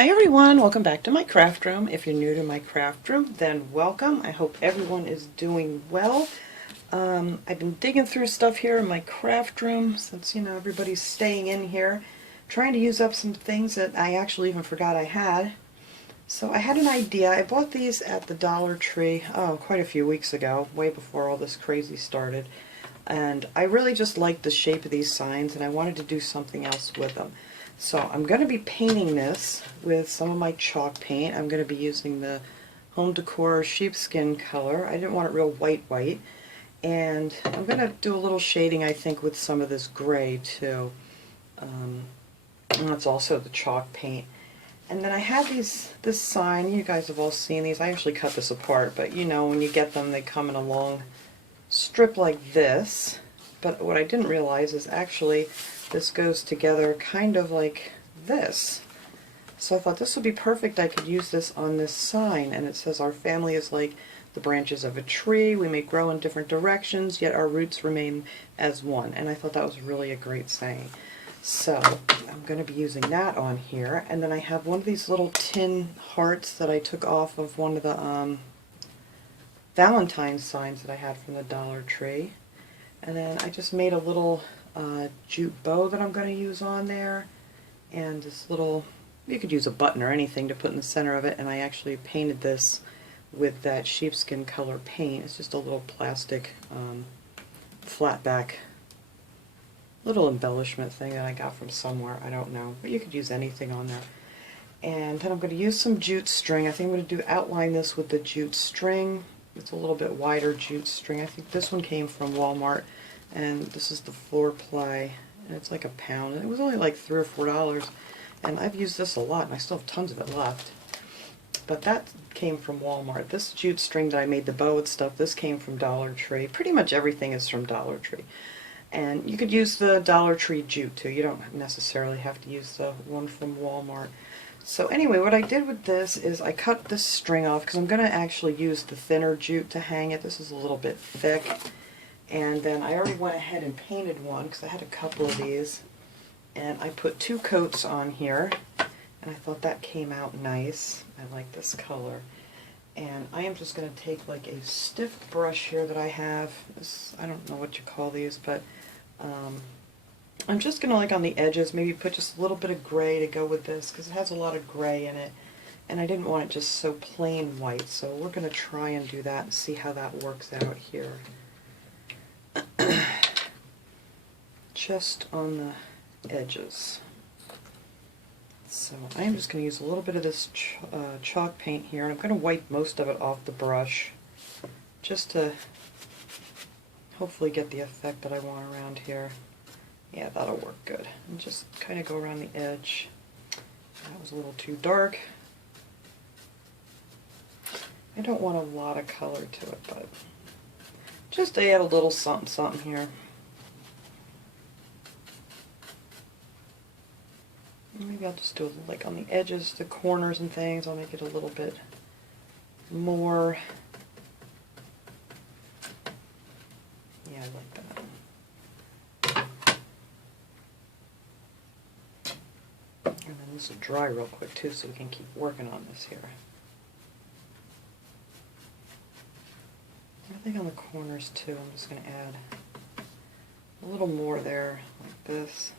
Hi everyone, welcome back to my craft room. If you're new to my craft room, then welcome. I hope everyone is doing well. I've been digging through stuff here in my craft room since, everybody's staying in here, trying to use up some things that I actually even forgot I had. So I had an idea. I bought these at the Dollar Tree, quite a few weeks ago, way before all this crazy started. And I really just liked the shape of these signs and I wanted to do something else with them. So I'm going to be painting this with some of my chalk paint. I'm going to be using the Home Decor sheepskin color. I didn't want it real white. And I'm going to do a little shading, I think, with some of this gray too. And that's also the chalk paint. And then I had this sign. You guys have all seen these. I actually cut this apart, but when you get them, they come in a long strip like this. But what I didn't realize is actually this goes together kind of like this. So I thought this would be perfect. I could use this on this sign, and it says, "Our family is like the branches of a tree. We may grow in different directions, yet our roots remain as one." And I thought that was really a great saying. So I'm going to be using that on here. And then I have one of these little tin hearts that I took off of one of the Valentine's signs that I had from the Dollar Tree. And then I just made a little jute bow that I'm going to use on there, and this little, you could use a button or anything to put in the center of it, and I actually painted this with that sheepskin color paint. It's just a little plastic flat back little embellishment thing that I got from somewhere, I don't know, but you could use anything on there. And then I'm going to use some jute string. I think I'm going to outline this with the jute string. It's a little bit wider jute string. I think this one came from Walmart, and this is the floor ply, and it's like £1, and it was only like $3 or $4, and I've used this a lot, and I still have tons of it left. But that came from Walmart. This jute string that I made the bow with stuff, this came from Dollar Tree. Pretty much everything is from Dollar Tree. And you could use the Dollar Tree jute too. You don't necessarily have to use the one from Walmart. So anyway, what I did with this is I cut this string off because I'm going to actually use the thinner jute to hang it. This is a little bit thick. And then I already went ahead and painted one because I had a couple of these. And I put 2 coats on here. And I thought that came out nice. I like this color. And I am just going to take like a stiff brush here that I have. I don't know what you call these, but I'm just going to, like on the edges, maybe put just a little bit of gray to go with this because it has a lot of gray in it. And I didn't want it just so plain white, so we're going to try and do that and see how that works out here. Just on the edges. So I am just going to use a little bit of this chalk paint here, and I'm going to wipe most of it off the brush just to hopefully get the effect that I want around here. Yeah, that'll work good. And just kind of go around the edge. That was a little too dark. I don't want a lot of color to it, but just to add a little something here. Maybe I'll just do it like on the edges, the corners and things. I'll make it a little bit more. Yeah, I like that. And then this will dry real quick too, so we can keep working on this here. I think on the corners too, I'm just going to add a little more there, like this.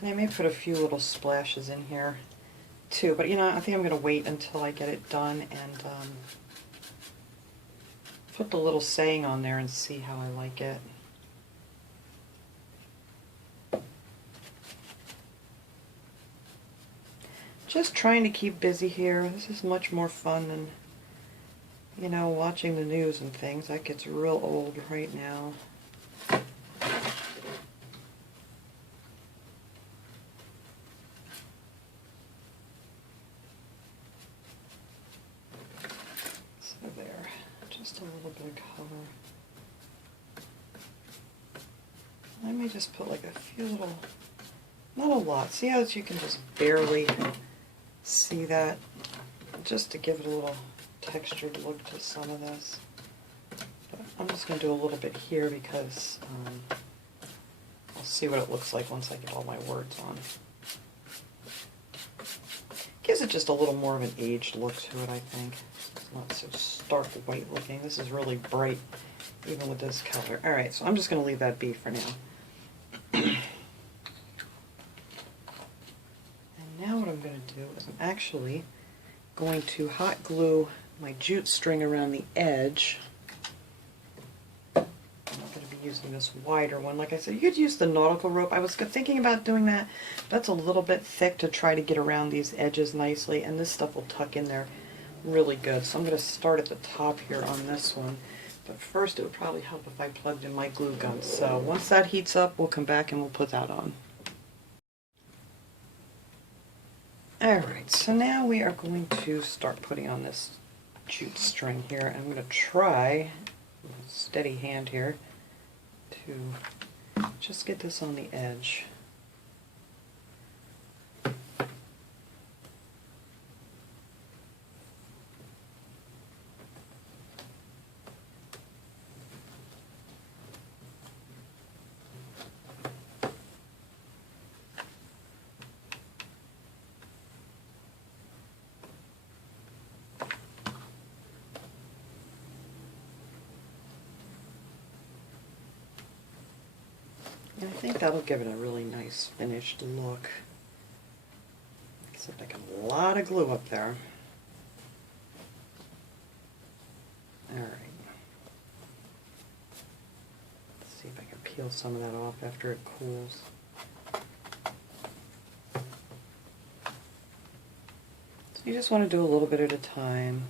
And I may put a few little splashes in here too, but I think I'm going to wait until I get it done and put the little saying on there and see how I like it. Just trying to keep busy here. This is much more fun than, watching the news and things. That gets real old right now. There, just a little bit of color. I may just put like a few little, not a lot. See how you can just barely see that? Just to give it a little textured look to some of this. I'm just going to do a little bit here because I'll see what it looks like once I get all my words on. Gives it just a little more of an aged look to it, I think. It's not so stark white looking. This is really bright, even with this color. Alright, so I'm just going to leave that be for now. And now what I'm going to do is I'm actually going to hot glue my jute string around the edge. I'm going to be using this wider one. Like I said, you could use the nautical rope. I was thinking about doing that. That's a little bit thick to try to get around these edges nicely, and this stuff will tuck in there really good. So I'm going to start at the top here on this one. But first it would probably help if I plugged in my glue gun. So once that heats up, we'll come back and we'll put that on. Alright, so now we are going to start putting on this jute string here. I'm going to try, with a steady hand here, to just get this on the edge. And I think that'll give it a really nice finished look. Except like a lot of glue up there. Alright. Let's see if I can peel some of that off after it cools. So you just want to do a little bit at a time.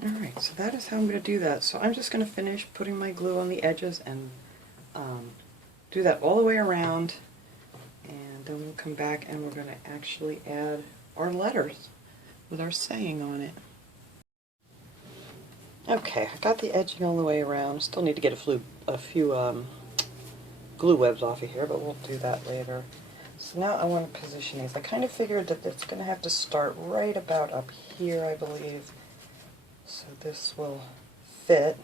Alright, so that is how I'm going to do that. So I'm just going to finish putting my glue on the edges and do that all the way around, and then we'll come back and we're going to actually add our letters with our saying on it. Okay, I got the edging all the way around. Still need to get a few glue webs off of here, but we'll do that later. So now I want to position these. I kind of figured that it's going to have to start right about up here, I believe. So this will fit.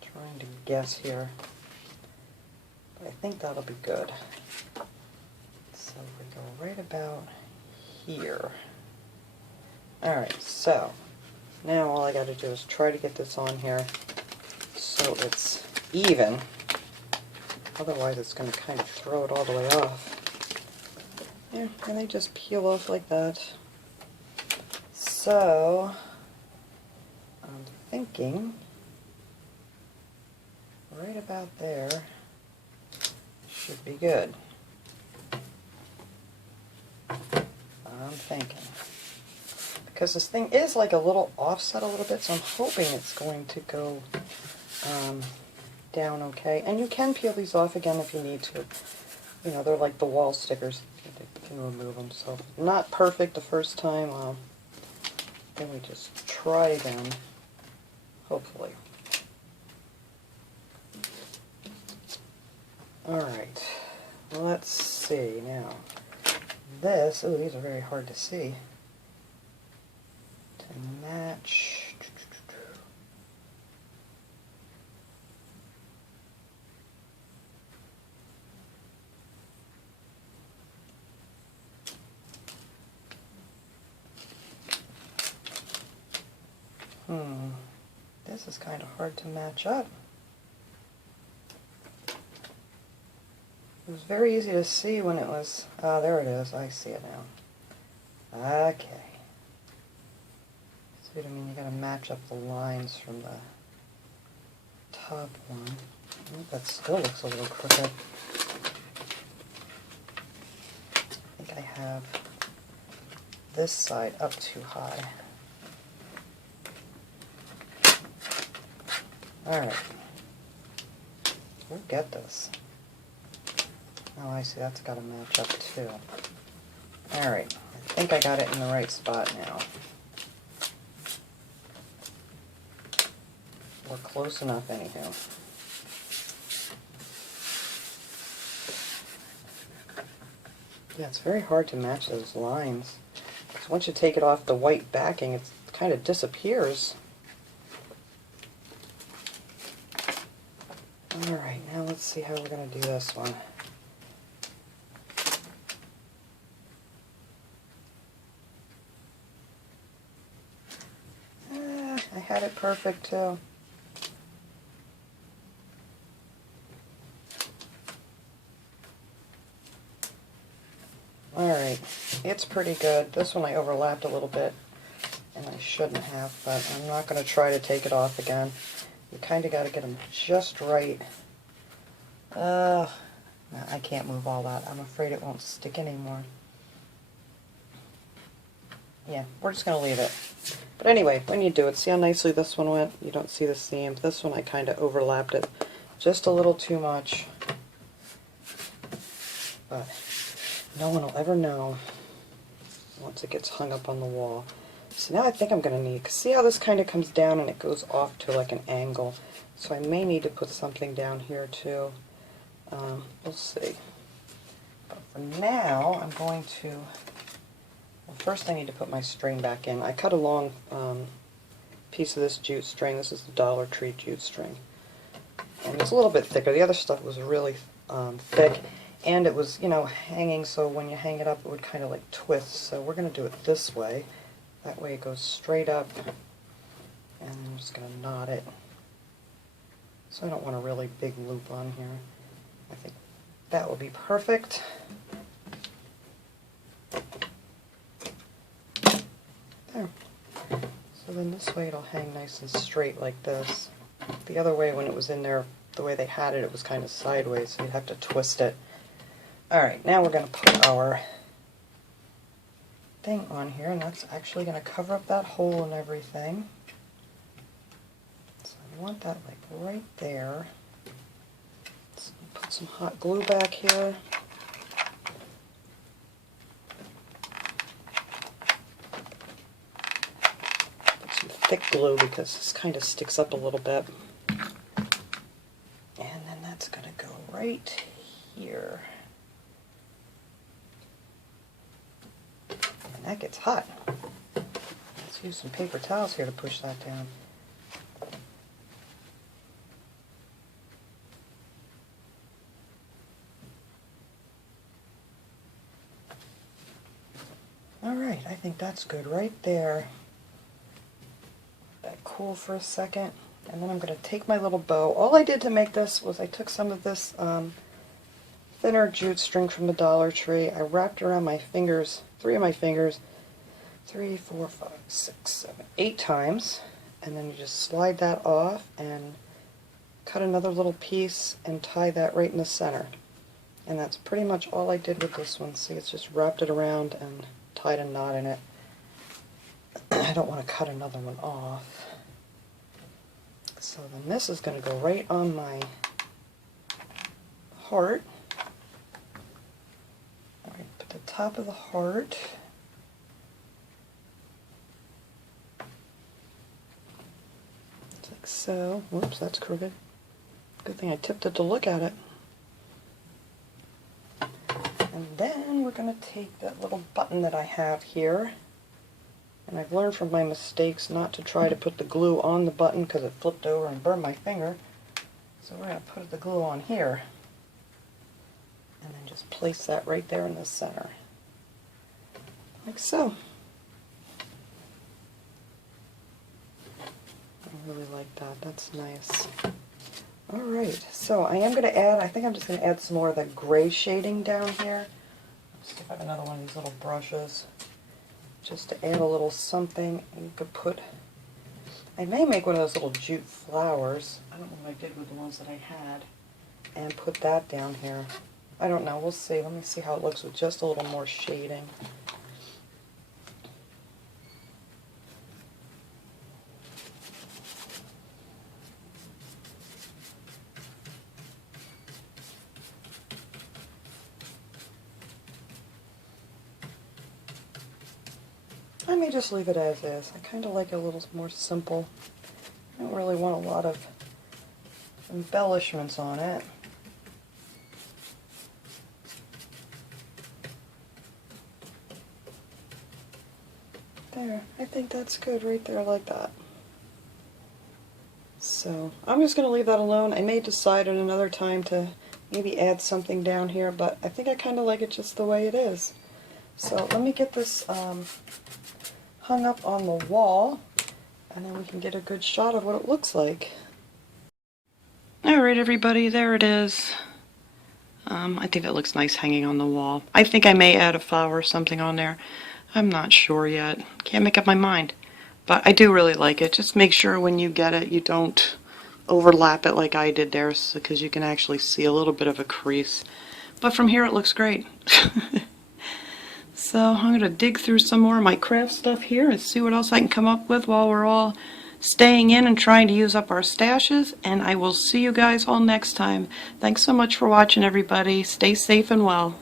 Trying to guess here, but I think that'll be good. So we go right about here. Alright, so now all I got to do is try to get this on here so it's even. Otherwise it's going to kind of throw it all the way off. Yeah, and they just peel off like that. So, I'm thinking right about there should be good. I'm thinking. Because this thing is like a little offset a little bit, so I'm hoping it's going to go down okay. And you can peel these off again if you need to. You know, they're like the wall stickers. You can remove them. So, not perfect the first time. Then we just try again, hopefully. Alright, let's see now. This, oh, these are very hard to see. To match. This is kind of hard to match up. It was very easy to see when it was, there it is, I see it now. Okay. See what I mean? You gotta match up the lines from the top one. I think that still looks a little crooked. I think I have this side up too high. Alright. We'll get this. Oh, I see, that's got to match up too. Alright, I think I got it in the right spot now. We're close enough anyhow. Yeah, it's very hard to match those lines. Because once you take it off the white backing, it kind of disappears. Alright, now let's see how we're going to do this one. I had it perfect too. Alright, it's pretty good. This one I overlapped a little bit, and I shouldn't have, but I'm not going to try to take it off again. You kind of got to get them just right. No, I can't move all that. I'm afraid it won't stick anymore. Yeah, we're just going to leave it. But anyway, when you do it, see how nicely this one went? You don't see the seam. This one I kind of overlapped it just a little too much. But no one will ever know once it gets hung up on the wall. So now I think I'm going to need, see how this kind of comes down and it goes off to like an angle. So I may need to put something down here too. We'll see. But for now, I'm going to, well, first I need to put my string back in. I cut a long piece of this jute string. This is the Dollar Tree jute string. And it's a little bit thicker. The other stuff was really thick. And it was, you know, hanging, so when you hang it up, it would kind of like twist. So we're going to do it this way. That way it goes straight up. And I'm just going to knot it. So I don't want a really big loop on here. I think that will be perfect. There. So then this way it'll hang nice and straight like this. The other way, when it was in there, the way they had it, it was kind of sideways, so you'd have to twist it. Alright, now we're going to put our thing on here, and that's actually going to cover up that hole and everything. So I want that like right there. Let's put some hot glue back here. Put some thick glue because this kind of sticks up a little bit. And then that's going to go right here. That gets hot. Let's use some paper towels here to push that down. Alright, I think that's good right there. Let that cool for a second. And then I'm going to take my little bow. All I did to make this was I took some of this thinner jute string from the Dollar Tree. I wrapped around my fingers, 3 of my fingers, 3, 4, 5, 6, 7, 8 times, and then you just slide that off and cut another little piece and tie that right in the center. And that's pretty much all I did with this one. See, it's just wrapped it around and tied a knot in it. I don't want to cut another one off. So then this is going to go right on my heart. Alright, put the top of the heart. Like so. Whoops, that's crooked. Good thing I tipped it to look at it. And then we're going to take that little button that I have here, and I've learned from my mistakes not to try to put the glue on the button because it flipped over and burned my finger. So we're going to put the glue on here, and then just place that right there in the center. Like so. I really like that. That's nice. Alright, so I am going to add, I think I'm just going to add some more of that gray shading down here. Let's see if I have another one of these little brushes. Just to add a little something. You could put, I may make one of those little jute flowers. I don't know what I did with the ones that I had. And put that down here. I don't know, we'll see. Let me see how it looks with just a little more shading. I may just leave it as is. I kind of like it a little more simple. I don't really want a lot of embellishments on it. There, I think that's good right there like that. So I'm just going to leave that alone. I may decide at another time to maybe add something down here, but I think I kind of like it just the way it is. So let me get this hung up on the wall, and then we can get a good shot of what it looks like. Alright everybody, there it is. I think that looks nice hanging on the wall. I think I may add a flower or something on there. I'm not sure yet. Can't make up my mind. But I do really like it. Just make sure when you get it you don't overlap it like I did there, because you can actually see a little bit of a crease. But from here it looks great. So I'm going to dig through some more of my craft stuff here and see what else I can come up with while we're all staying in and trying to use up our stashes. And I will see you guys all next time. Thanks so much for watching, everybody. Stay safe and well.